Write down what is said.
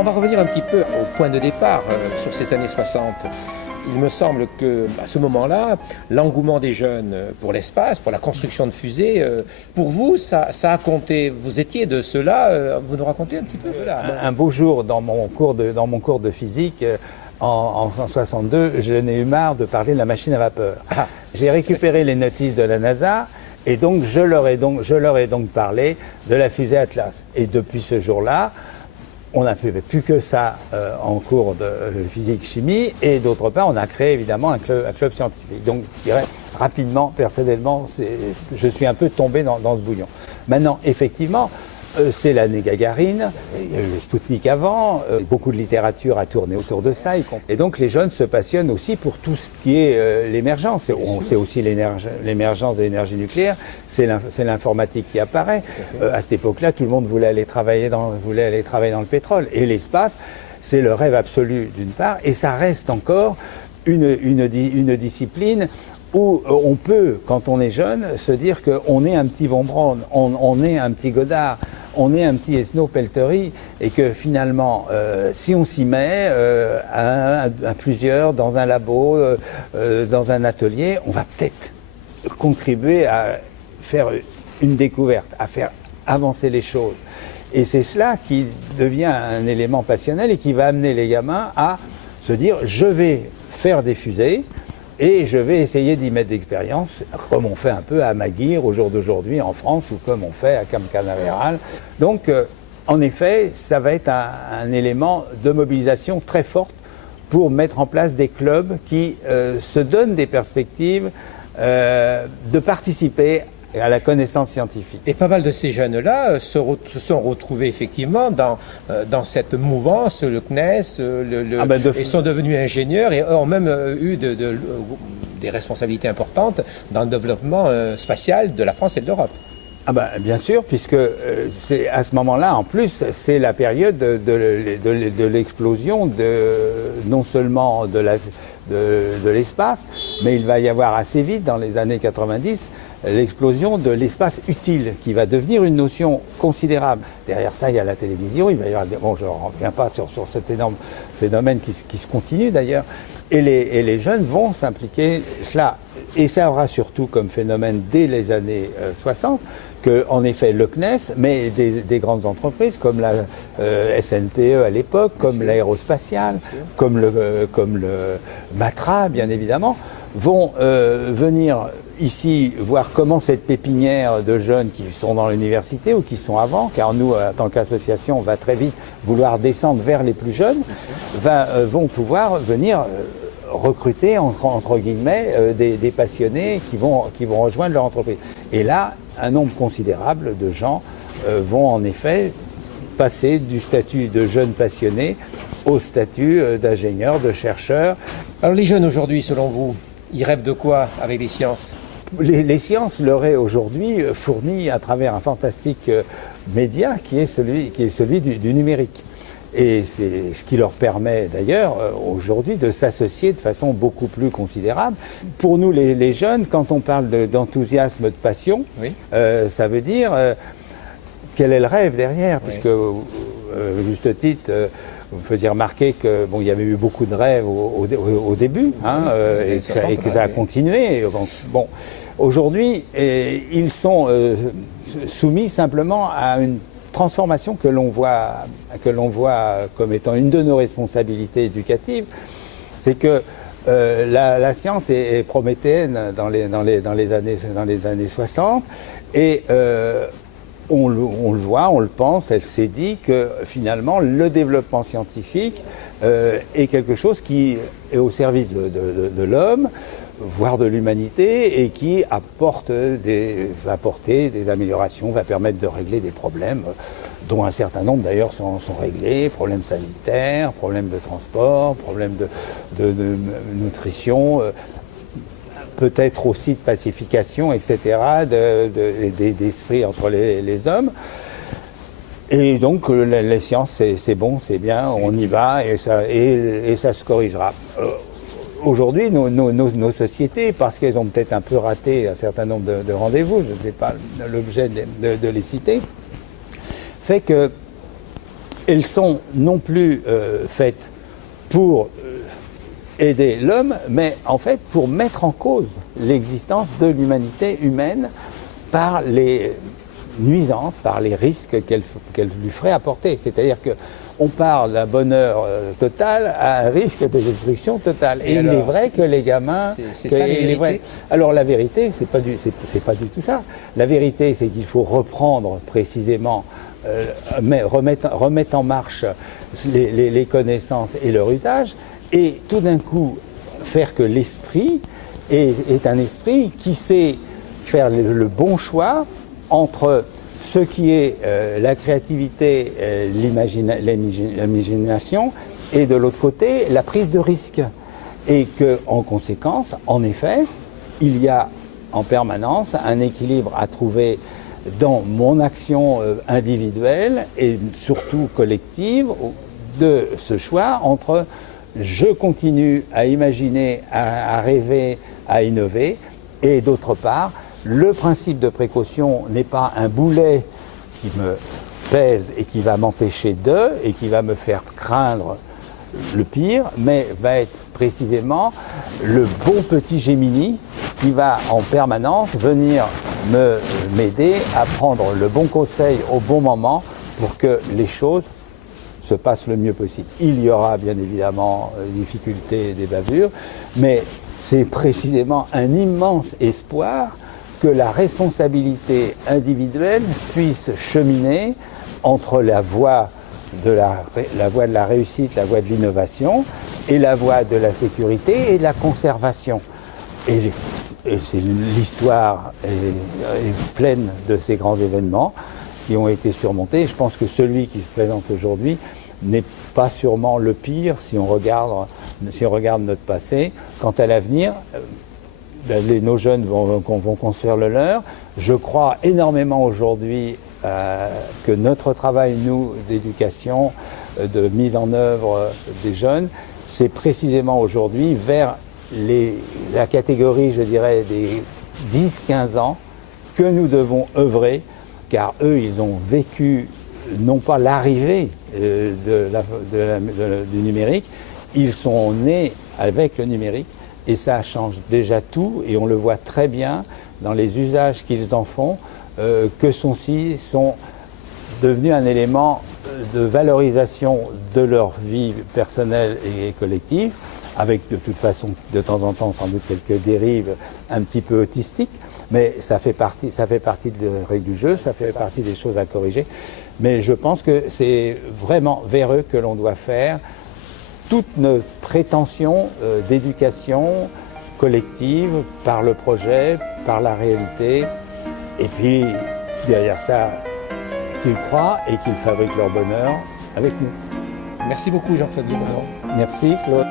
On va revenir un petit peu au point de départ sur ces années 60. Il me semble que à ce moment-là, l'engouement des jeunes pour l'espace, pour la construction de fusées, pour vous, ça a compté. Vous étiez de ceux-là. Vous nous racontez un petit peu cela. Un beau jour, dans mon cours de physique, en 62, je n'ai eu marre de parler de la machine à vapeur. Ah. J'ai récupéré les notices de la NASA. Et donc, je leur ai donc parlé de la fusée Atlas. Et depuis ce jour-là, on n'a fait plus que ça en cours de physique-chimie. Et d'autre part, on a créé évidemment un club scientifique. Donc, je dirais rapidement, personnellement, je suis un peu tombé dans ce bouillon. Maintenant, effectivement, c'est l'année Gagarine, il y a eu le Spoutnik avant, beaucoup de littérature a tourné autour de ça. Et donc les jeunes se passionnent aussi pour tout ce qui est l'émergence. C'est aussi l'émergence de l'énergie nucléaire, c'est l'informatique qui apparaît. À cette époque-là, tout le monde voulait aller travailler dans le pétrole. Et l'espace, c'est le rêve absolu d'une part, et ça reste encore une discipline où on peut, quand on est jeune, se dire qu'on est un petit Von Braun, on est un petit Goddard, on est un petit Esnault-Pelterie, et que finalement, si on s'y met à plusieurs, dans un labo, dans un atelier, on va peut-être contribuer à faire une découverte, à faire avancer les choses. Et c'est cela qui devient un élément passionnel et qui va amener les gamins à se dire « je vais faire des fusées ». Et je vais essayer d'y mettre d'expérience, comme on fait un peu à Maguire au jour d'aujourd'hui en France, ou comme on fait à Camp Canaveral. Donc, en effet, ça va être un élément de mobilisation très forte pour mettre en place des clubs qui se donnent des perspectives de participer à la connaissance scientifique. Et pas mal de ces jeunes-là se sont retrouvés effectivement dans cette mouvance, le CNES, et sont devenus ingénieurs et ont même eu des responsabilités importantes dans le développement spatial de la France et de l'Europe. Bien sûr, puisque c'est à ce moment-là, en plus, c'est la période de l'explosion non seulement de l'espace, mais il va y avoir assez vite, dans les années 90, l'explosion de l'espace utile, qui va devenir une notion considérable. Derrière ça, il y a la télévision, il va y avoir... Bon, je ne reviens pas sur cet énorme phénomène qui se continue d'ailleurs, et les jeunes vont s'impliquer cela. Et ça aura surtout comme phénomène dès les années 60, que, en effet, le CNES, mais des grandes entreprises comme la SNPE à l'époque, comme l'aérospatiale, comme le Matra, bien évidemment, vont venir ici voir comment cette pépinière de jeunes qui sont dans l'université ou qui sont avant, car nous, en tant qu'association, on va très vite vouloir descendre vers les plus jeunes, vont pouvoir venir recruter, entre guillemets, des passionnés qui vont rejoindre leur entreprise. Et là, un nombre considérable de gens vont en effet passer du statut de jeunes passionnés au statut d'ingénieurs, de chercheurs. Alors les jeunes aujourd'hui, selon vous, ils rêvent de quoi avec les sciences ? Les sciences leur est aujourd'hui fournies à travers un fantastique média qui est celui du numérique. Et c'est ce qui leur permet d'ailleurs aujourd'hui de s'associer de façon beaucoup plus considérable. Pour nous les jeunes, quand on parle d'enthousiasme, de passion, oui. Ça veut dire quel est le rêve derrière, oui. Puisque juste titre, vous me faisiez remarquer que il y avait eu beaucoup de rêves au début, et que ça a continué. Bon, aujourd'hui, ils sont soumis simplement à une transformation que l'on voit comme étant une de nos responsabilités éducatives, c'est que la science est prométhéenne dans les années 60, et on le voit, on le pense, elle s'est dit que finalement le développement scientifique est quelque chose qui est au service de l'homme, voire de l'humanité, et qui va apporter des améliorations, va permettre de régler des problèmes dont un certain nombre d'ailleurs sont réglés, problèmes sanitaires, problèmes de transport, problèmes de nutrition, peut-être aussi de pacification, etc., d'esprit entre les hommes. Et donc les sciences, c'est bon, c'est bien, on y va, et ça se corrigera. Aujourd'hui, nos sociétés, parce qu'elles ont peut-être un peu raté un certain nombre de rendez-vous, je ne sais pas l'objet de les citer, fait que elles sont non plus faites pour aider l'homme, mais en fait pour mettre en cause l'existence de l'humanité humaine par les nuisances, par les risques qu'elle lui ferait apporter. C'est-à-dire qu'on part d'un bonheur total à un risque de destruction totale. Et alors, il est vrai que les gamins... C'est ça la vérité. Alors la vérité, c'est pas du tout ça. La vérité, c'est qu'il faut reprendre précisément, remettre en marche les connaissances et leur usage, et tout d'un coup faire que l'esprit est un esprit qui sait faire le bon choix entre ce qui est la créativité, l'imagination, et de l'autre côté, la prise de risque. Et qu'en conséquence, en effet, il y a en permanence un équilibre à trouver dans mon action individuelle et surtout collective de ce choix entre je continue à imaginer, à rêver, à innover, et d'autre part, le principe de précaution n'est pas un boulet qui me pèse et qui va m'empêcher et qui va me faire craindre le pire, mais va être précisément le bon petit Gémini qui va en permanence venir m'aider à prendre le bon conseil au bon moment pour que les choses se passe le mieux possible. Il y aura bien évidemment des difficultés et des bavures, mais c'est précisément un immense espoir que la responsabilité individuelle puisse cheminer entre la voie de la réussite, la voie de l'innovation, et la voie de la sécurité et de la conservation. Et l'histoire est pleine de ces grands événements qui ont été surmontés. Je pense que celui qui se présente aujourd'hui n'est pas sûrement le pire si on regarde notre passé. Quant à l'avenir, nos jeunes vont construire le leur. Je crois énormément aujourd'hui que notre travail, nous, d'éducation, de mise en œuvre des jeunes, c'est précisément aujourd'hui vers la catégorie, je dirais, des 10-15 ans que nous devons œuvrer, car eux, ils ont vécu non pas l'arrivée du numérique, ils sont nés avec le numérique et ça change déjà tout et on le voit très bien dans les usages qu'ils en font, que ceux-ci sont devenus un élément de valorisation de leur vie personnelle et collective, avec de toute façon de temps en temps sans doute quelques dérives un petit peu autistiques, mais ça fait partie de la règle du jeu, ça fait partie des choses à corriger. Mais je pense que c'est vraiment vers eux que l'on doit faire toutes nos prétentions d'éducation collective par le projet, par la réalité, et puis derrière ça, qu'ils croient et qu'ils fabriquent leur bonheur avec nous. Merci beaucoup Jean-Claude Liboiron. Merci Claude.